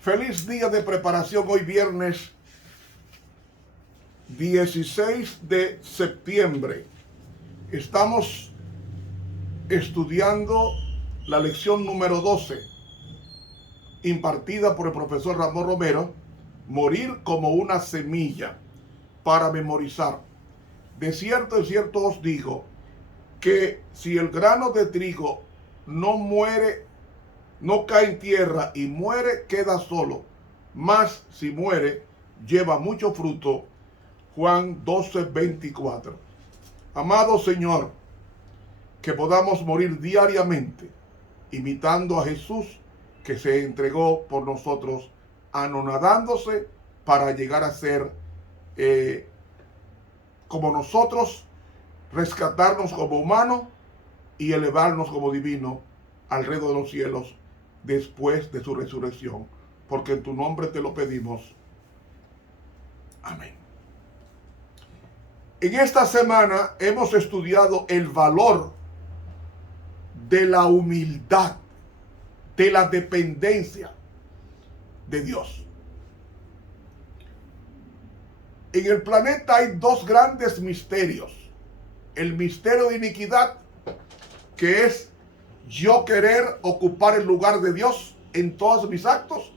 Feliz día de preparación hoy viernes 16 de septiembre. Estamos estudiando la lección número 12, impartida por el profesor Ramón Romero, morir como una semilla, para memorizar. De cierto os digo que si el grano de trigo no muere, no cae en tierra y muere, queda solo, mas si muere, lleva mucho fruto. Juan 12:24. Amado Señor, que podamos morir diariamente imitando a Jesús, que se entregó por nosotros, anonadándose para llegar a ser como nosotros, rescatarnos como humanos y elevarnos como divino al reino de los cielos después de su resurrección. Porque en tu nombre te lo pedimos. Amén. En esta semana hemos estudiado el valor de la humildad, de la dependencia de Dios. En el planeta hay dos grandes misterios. El misterio de iniquidad, que es yo querer ocupar el lugar de Dios en todos mis actos,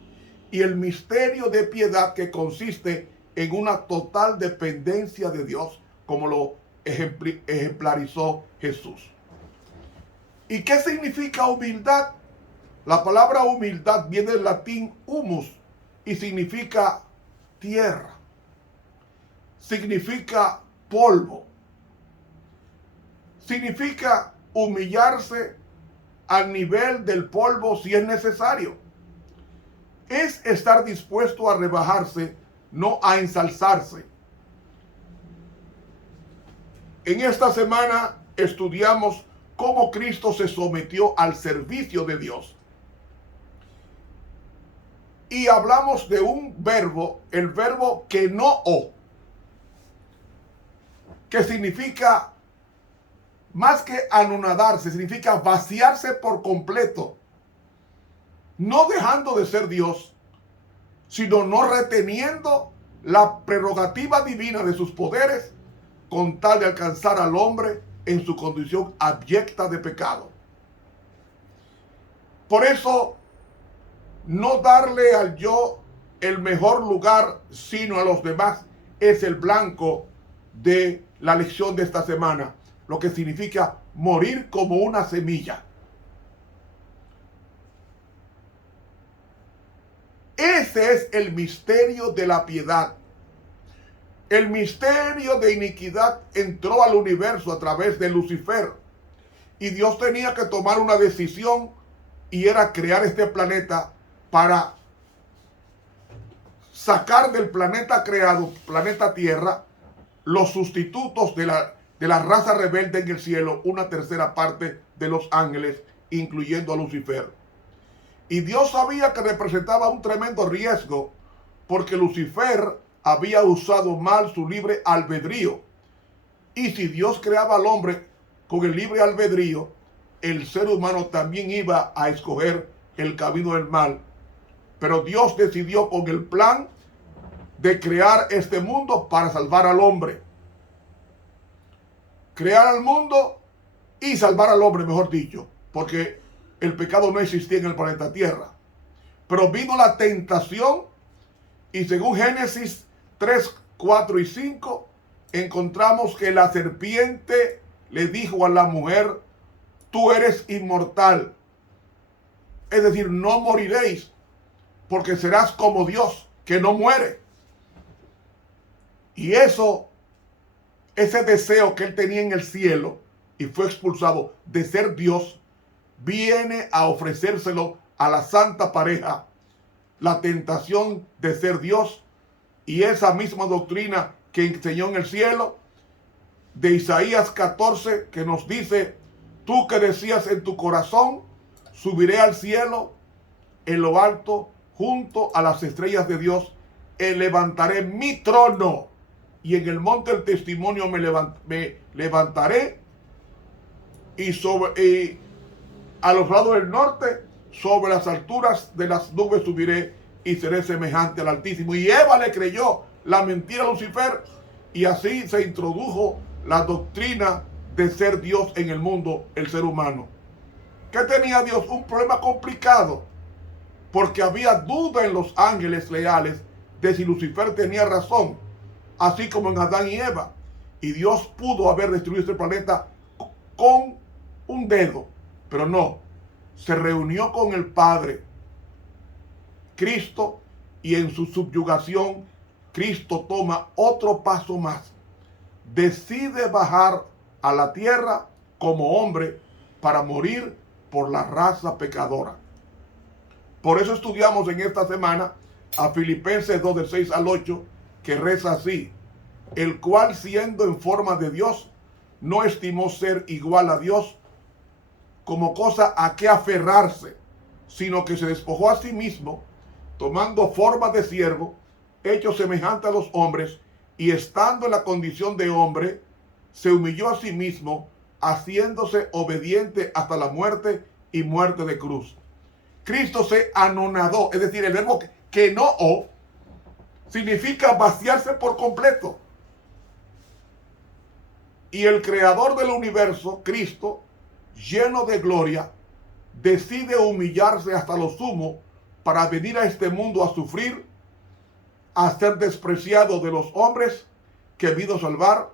y el misterio de piedad, que consiste en una total dependencia de Dios, como lo ejemplarizó Jesús. ¿Y qué significa humildad? La palabra humildad viene del latín humus y significa tierra, significa polvo, significa humillarse al nivel del polvo si es necesario. Es estar dispuesto a rebajarse, no a ensalzarse. En esta semana estudiamos cómo Cristo se sometió al servicio de Dios. Y hablamos de un verbo, el verbo kenoō, que significa, más que anonadarse, significa vaciarse por completo. No dejando de ser Dios, sino no reteniendo la prerrogativa divina de sus poderes, con tal de alcanzar al hombre en su condición abyecta de pecado. Por eso, no darle al yo el mejor lugar, sino a los demás, es el blanco de la lección de esta semana, lo que significa morir como una semilla. Ese es el misterio de la piedad. El misterio de iniquidad entró al universo a través de Lucifer. Y Dios tenía que tomar una decisión, y era crear este planeta para sacar del planeta creado, planeta Tierra, los sustitutos de la raza rebelde en el cielo, una tercera parte de los ángeles, incluyendo a Lucifer. Y Dios sabía que representaba un tremendo riesgo, porque Lucifer había usado mal su libre albedrío. Y si Dios creaba al hombre con el libre albedrío, el ser humano también iba a escoger el camino del mal. Pero Dios decidió con el plan de crear este mundo para salvar al hombre. Crear al mundo y salvar al hombre, mejor dicho, porque el pecado no existía en el planeta Tierra. Pero vino la tentación, y según Génesis 3, 4 y 5, encontramos que la serpiente le dijo a la mujer: tú eres inmortal. Es decir, no moriréis, porque serás como Dios, que no muere. Y ese deseo que él tenía en el cielo, y fue expulsado de ser Dios, viene a ofrecérselo a la santa pareja, la tentación de ser Dios, y esa misma doctrina que enseñó en el cielo, de Isaías 14, que nos dice: tú que decías en tu corazón, subiré al cielo, en lo alto, junto a las estrellas de Dios, levantaré mi trono, y en el monte del testimonio me levantaré, y a los lados del norte sobre las alturas de las nubes subiré y seré semejante al Altísimo. Y Eva le creyó la mentira a Lucifer, y así se introdujo la doctrina de ser Dios en el mundo, el ser humano. ¿Qué tenía Dios? Un problema complicado, porque había duda en los ángeles leales de si Lucifer tenía razón, así como en Adán y Eva. Y Dios pudo haber destruido este planeta con un dedo, pero no. Se reunió con el Padre, Cristo, y en su subyugación, Cristo toma otro paso más. Decide bajar a la tierra como hombre para morir por la raza pecadora. Por eso estudiamos en esta semana a Filipenses 2, del 6 al 8, que reza así: el cual, siendo en forma de Dios, no estimó ser igual a Dios como cosa a que aferrarse, sino que se despojó a sí mismo, tomando forma de siervo, hecho semejante a los hombres, y estando en la condición de hombre, se humilló a sí mismo, haciéndose obediente hasta la muerte y muerte de cruz. Cristo se anonadó, es decir, el verbo que no significa vaciarse por completo. Y el creador del universo, Cristo, lleno de gloria, decide humillarse hasta lo sumo para venir a este mundo a sufrir, a ser despreciado de los hombres que vino a salvar,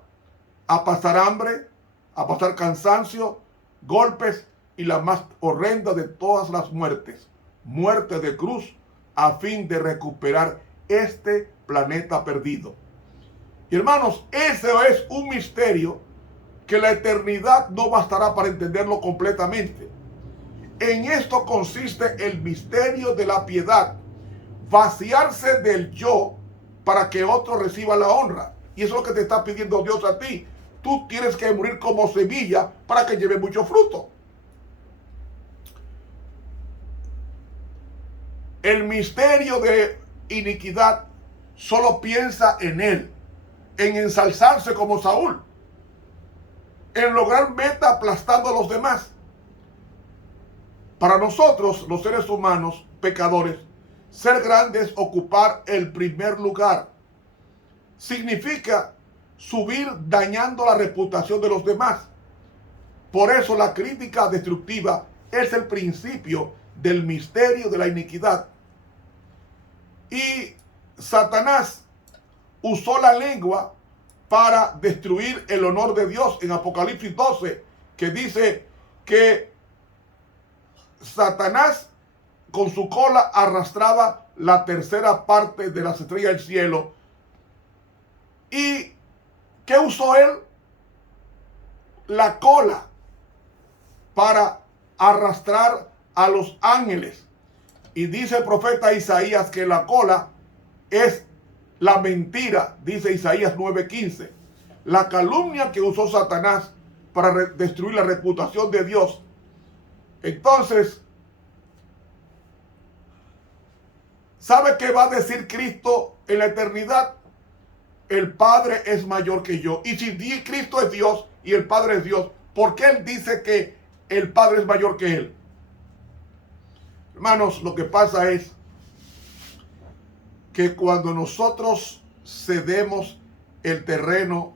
a pasar hambre, a pasar cansancio, golpes y la más horrenda de todas las muertes, muerte de cruz, a fin de recuperar este planeta perdido. Y hermanos, ese es un misterio que la eternidad no bastará para entenderlo completamente. En esto consiste el misterio de la piedad: vaciarse del yo para que otro reciba la honra. Y eso es lo que te está pidiendo Dios a ti. Tú tienes que morir como semilla para que lleve mucho fruto. El misterio de iniquidad solo piensa en él, en ensalzarse como Saúl, en lograr meta aplastando a los demás. Para nosotros, los seres humanos pecadores, ser grande es ocupar el primer lugar. Significa subir dañando la reputación de los demás. Por eso la crítica destructiva es el principio del misterio de la iniquidad. Y Satanás usó la lengua para destruir el honor de Dios en Apocalipsis 12, que dice que Satanás con su cola arrastraba la tercera parte de las estrellas del cielo. ¿Y qué usó él? La cola para arrastrar a los ángeles. Y dice el profeta Isaías que la cola es la mentira, dice Isaías 9:15. La calumnia que usó Satanás para destruir la reputación de Dios. Entonces, ¿sabe qué va a decir Cristo en la eternidad? El Padre es mayor que yo. Y si Cristo es Dios y el Padre es Dios, ¿por qué Él dice que el Padre es mayor que Él? Hermanos, lo que pasa es que cuando nosotros cedemos el terreno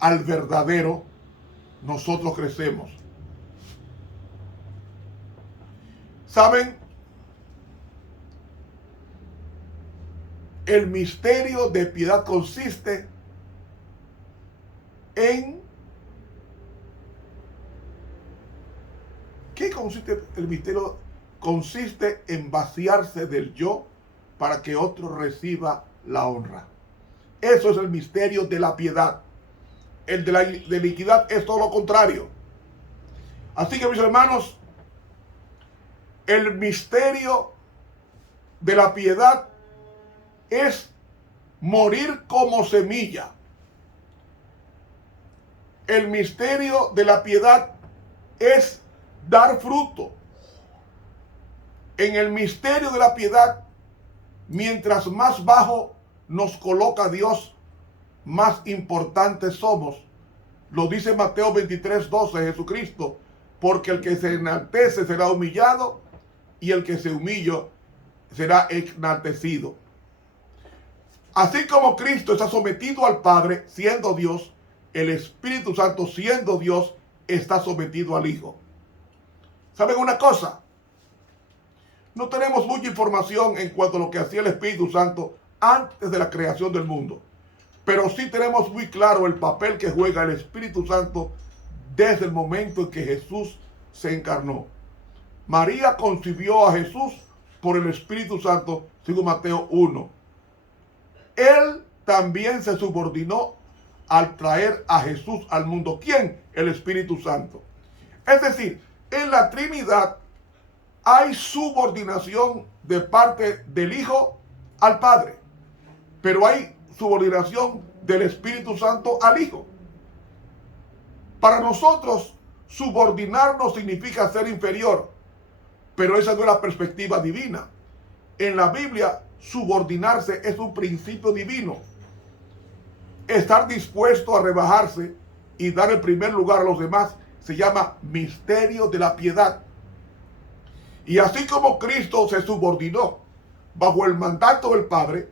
al verdadero, nosotros crecemos. ¿Saben? El misterio de piedad consiste en... ¿Qué consiste el misterio? Consiste en vaciarse del yo para que otro reciba la honra. Eso es el misterio de la piedad. El de la iniquidad es todo lo contrario. Así que, mis hermanos, el misterio de la piedad es morir como semilla. El misterio de la piedad es dar fruto. En el misterio de la piedad, mientras más bajo nos coloca Dios, más importantes somos. Lo dice Mateo 23:12, Jesucristo porque el que se enaltece será humillado y el que se humilla será enaltecido. Así como Cristo está sometido al Padre siendo Dios, el Espíritu Santo siendo Dios está sometido al Hijo. ¿Saben una cosa? No tenemos mucha información en cuanto a lo que hacía el Espíritu Santo antes de la creación del mundo, pero sí tenemos muy claro el papel que juega el Espíritu Santo desde el momento en que Jesús se encarnó. María concibió a Jesús por el Espíritu Santo, según Mateo 1. Él también se subordinó al traer a Jesús al mundo. ¿Quién? El Espíritu Santo. Es decir, en la Trinidad hay subordinación de parte del Hijo al Padre, pero hay subordinación del Espíritu Santo al Hijo. Para nosotros, subordinarnos significa ser inferior, pero esa no es la perspectiva divina. En la Biblia, subordinarse es un principio divino. Estar dispuesto a rebajarse y dar el primer lugar a los demás se llama misterio de la piedad. Y así como Cristo se subordinó bajo el mandato del Padre,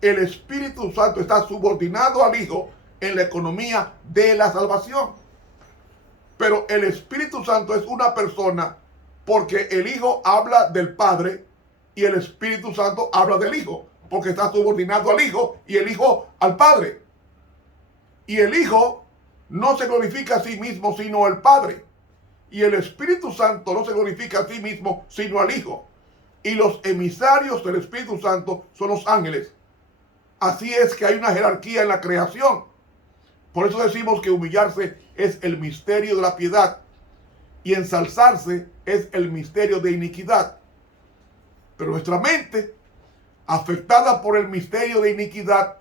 el Espíritu Santo está subordinado al Hijo en la economía de la salvación. Pero el Espíritu Santo es una persona porque el Hijo habla del Padre y el Espíritu Santo habla del Hijo, porque está subordinado al Hijo y el Hijo al Padre. Y el Hijo no se glorifica a sí mismo, sino al Padre. Y el Espíritu Santo no se glorifica a sí mismo, sino al Hijo. Y los emisarios del Espíritu Santo son los ángeles. Así es que hay una jerarquía en la creación. Por eso decimos que humillarse es el misterio de la piedad y ensalzarse es el misterio de iniquidad. Pero nuestra mente, afectada por el misterio de iniquidad,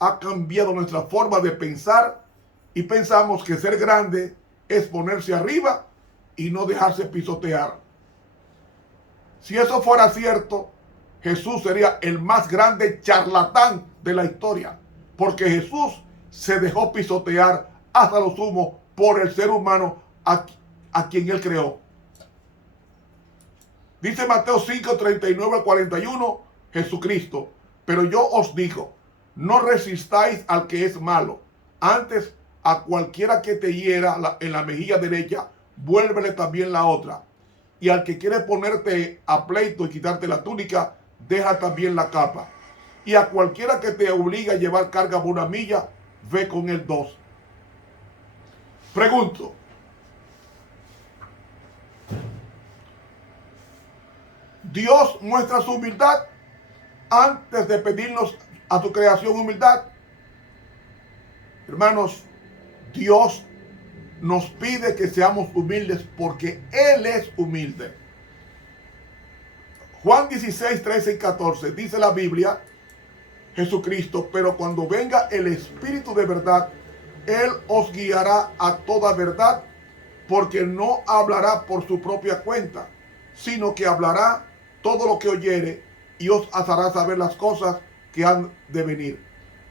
ha cambiado nuestra forma de pensar y pensamos que ser grande es ponerse arriba y no dejarse pisotear. Si eso fuera cierto, Jesús sería el más grande charlatán de la historia, porque Jesús se dejó pisotear hasta lo sumo por el ser humano a quien él creó. Dice Mateo 5, 39 al 41, Jesucristo, pero yo os digo, no resistáis al que es malo, antes a cualquiera que te hiera en la mejilla derecha, vuélvele también la otra. Y al que quiere ponerte a pleito y quitarte la túnica, deja también la capa. Y a cualquiera que te obligue a llevar carga por una milla, ve con él 2. Pregunto, ¿Dios muestra su humildad antes de pedirnos a su creación humildad? Hermanos, Dios nos pide que seamos humildes porque Él es humilde. Juan 16, 13 y 14 dice la Biblia, Jesucristo, pero cuando venga el Espíritu de verdad, Él os guiará a toda verdad, porque no hablará por su propia cuenta, sino que hablará todo lo que oyere y os hará saber las cosas que han de venir.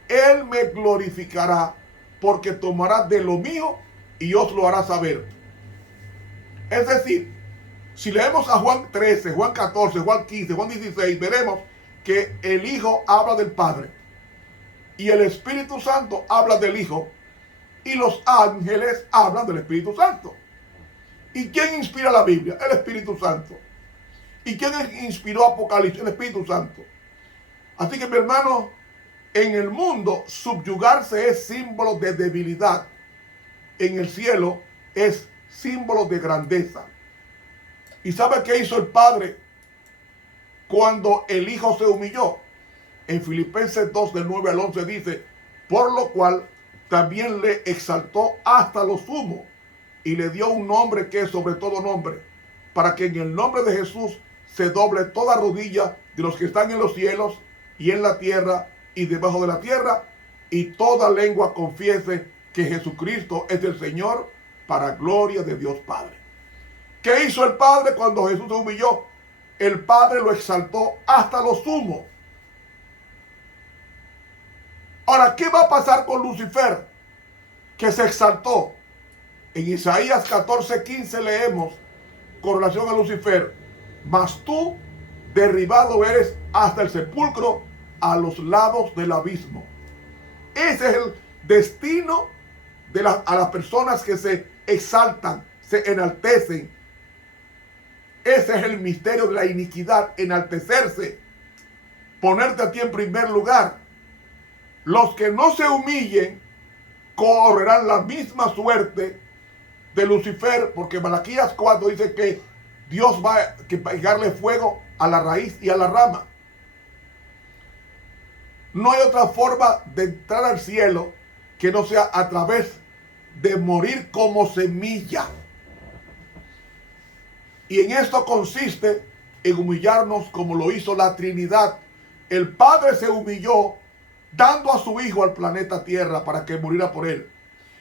Él me glorificará, porque tomará de lo mío y os lo hará saber. Es decir, si leemos a Juan 13, Juan 14, Juan 15, Juan 16, veremos que el Hijo habla del Padre y el Espíritu Santo habla del Hijo y los ángeles hablan del Espíritu Santo. ¿Y quién inspira la Biblia? El Espíritu Santo. ¿Y quién inspiró Apocalipsis? El Espíritu Santo. Así que, mi hermano, en el mundo subyugarse es símbolo de debilidad. En el cielo es símbolo de grandeza. ¿Y sabe qué hizo el Padre cuando el Hijo se humilló? En Filipenses 2, del 9 al 11 dice, por lo cual también le exaltó hasta lo sumo y le dio un nombre que es sobre todo nombre, para que en el nombre de Jesús se doble toda rodilla de los que están en los cielos y en la tierra y debajo de la tierra, y toda lengua confiese que Jesucristo es el Señor, para gloria de Dios Padre. ¿Qué hizo el Padre cuando Jesús se humilló? El Padre lo exaltó hasta lo sumo. Ahora, ¿qué va a pasar con Lucifer, que se exaltó? En Isaías 14:15 leemos con relación a Lucifer: mas tú derribado eres hasta el sepulcro, a los lados del abismo. Ese es el destino de a las personas que se exaltan, se enaltecen. Ese es el misterio de la iniquidad, enaltecerse, ponerte a ti en primer lugar. Los que no se humillen correrán la misma suerte de Lucifer, porque Malaquías 4 dice que Dios va a pegarle fuego a la raíz y a la rama. No hay otra forma de entrar al cielo que no sea a través de morir como semilla. Y en esto consiste en humillarnos como lo hizo la Trinidad. El Padre se humilló dando a su Hijo al planeta Tierra para que muriera por él.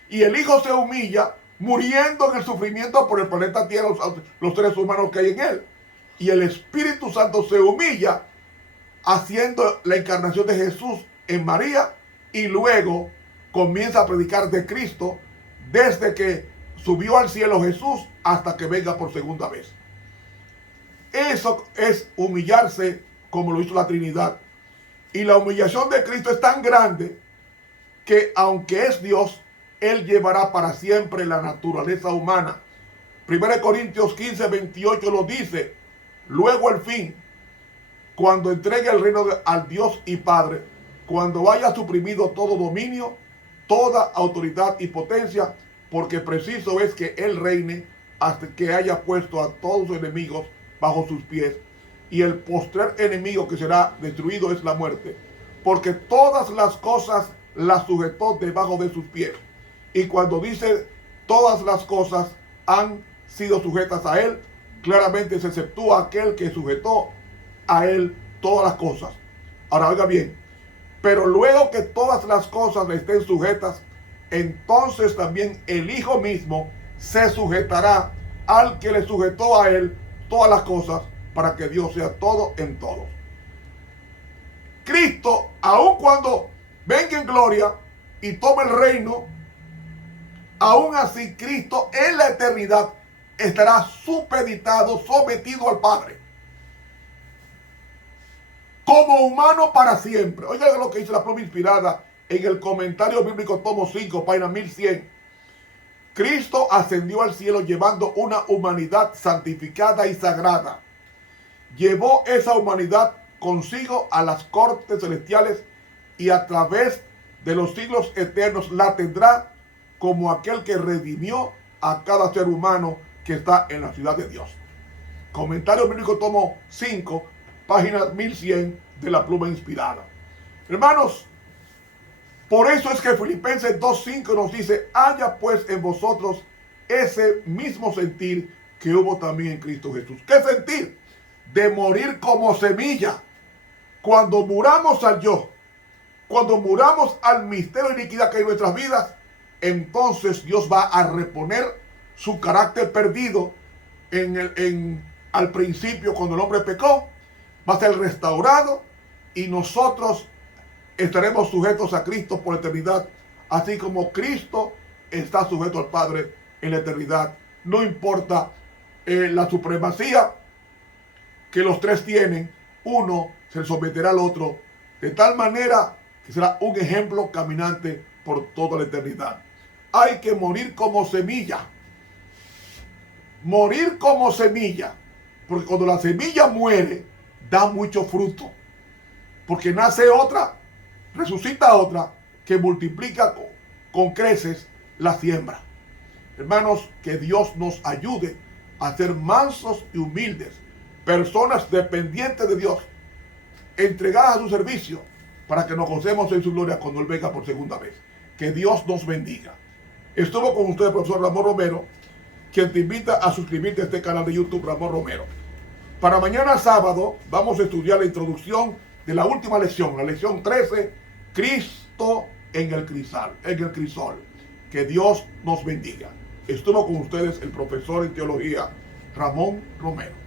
Y el Hijo se humilla muriendo en el sufrimiento por el planeta Tierra, los seres humanos que hay en él. Y el Espíritu Santo se humilla haciendo la encarnación de Jesús en María, y luego comienza a predicar de Cristo desde que subió al cielo Jesús hasta que venga por segunda vez. Eso es humillarse como lo hizo la Trinidad. Y la humillación de Cristo es tan grande que, aunque es Dios, Él llevará para siempre la naturaleza humana. 1 Corintios 15:28 lo dice: luego el fin, cuando entregue el reino al Dios y Padre, cuando haya suprimido todo dominio, toda autoridad y potencia, porque preciso es que Él reine hasta que haya puesto a todos sus enemigos bajo sus pies. Y el postrer enemigo que será destruido es la muerte, porque todas las cosas las sujetó debajo de sus pies. Y cuando dice todas las cosas han sido sujetas a Él, claramente se exceptúa aquel que sujetó a Él todas las cosas. Ahora oiga bien: pero luego que todas las cosas le estén sujetas, entonces también el Hijo mismo se sujetará al que le sujetó a Él todas las cosas, para que Dios sea todo en todos. Cristo, aun cuando venga en gloria y tome el reino, aún así Cristo en la eternidad estará supeditado, sometido al Padre, como humano para siempre. Oigan lo que dice la pluma inspirada en el comentario bíblico tomo 5, página 1100. Cristo ascendió al cielo llevando una humanidad santificada y sagrada. Llevó esa humanidad consigo a las cortes celestiales y a través de los siglos eternos la tendrá como aquel que redimió a cada ser humano que está en la ciudad de Dios. Comentario bíblico tomo 5, página 1100 de la pluma inspirada. Hermanos, por eso es que Filipenses 2:5 nos dice: haya pues en vosotros ese mismo sentir que hubo también en Cristo Jesús. ¿Qué sentir? De morir como semilla. Cuando muramos al yo, cuando muramos al misterio de iniquidad que hay en nuestras vidas, entonces Dios va a reponer su carácter perdido al principio, cuando el hombre pecó. Va a ser restaurado y nosotros estaremos sujetos a Cristo por eternidad, así como Cristo está sujeto al Padre en la eternidad. No importa la supremacía que los tres tienen, uno se someterá al otro, de tal manera que será un ejemplo caminante por toda la eternidad. Hay que morir como semilla. Morir como semilla. Porque cuando la semilla muere, da mucho fruto. Porque nace otra, resucita otra, que multiplica con creces la siembra. Hermanos, que Dios nos ayude a ser mansos y humildes, personas dependientes de Dios, entregadas a su servicio, para que nos gocemos en su gloria cuando Él venga por segunda vez. Que Dios nos bendiga. Estuvo con usted el profesor Ramón Romero, quien te invita a suscribirte a este canal de YouTube, Ramón Romero. Para mañana sábado vamos a estudiar la introducción de la última lección, la lección 13, Cristo en el crisol. Que Dios nos bendiga. Estuvo con ustedes el profesor en teología, Ramón Romero.